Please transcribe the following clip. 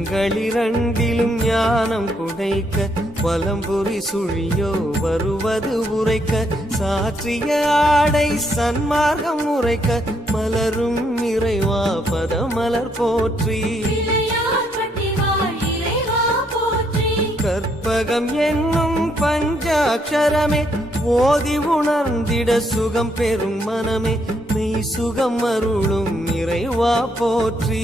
புஜங்களிரண்டிலும் ஞானம் குடைக்க வலம்புரி சுழியோ வருவது உரைக்க சாற்றிய ஆடை சன்மார்க்கம் உரைக்க மலரும் இறைவா பதமலர் போற்றி கற்பகம் என்னும் பஞ்சாட்சரமே ஓதி உணர்ந்திட சுகம் பெறும் மனமே மெய் சுகம் அருளும் இறைவா போற்றி.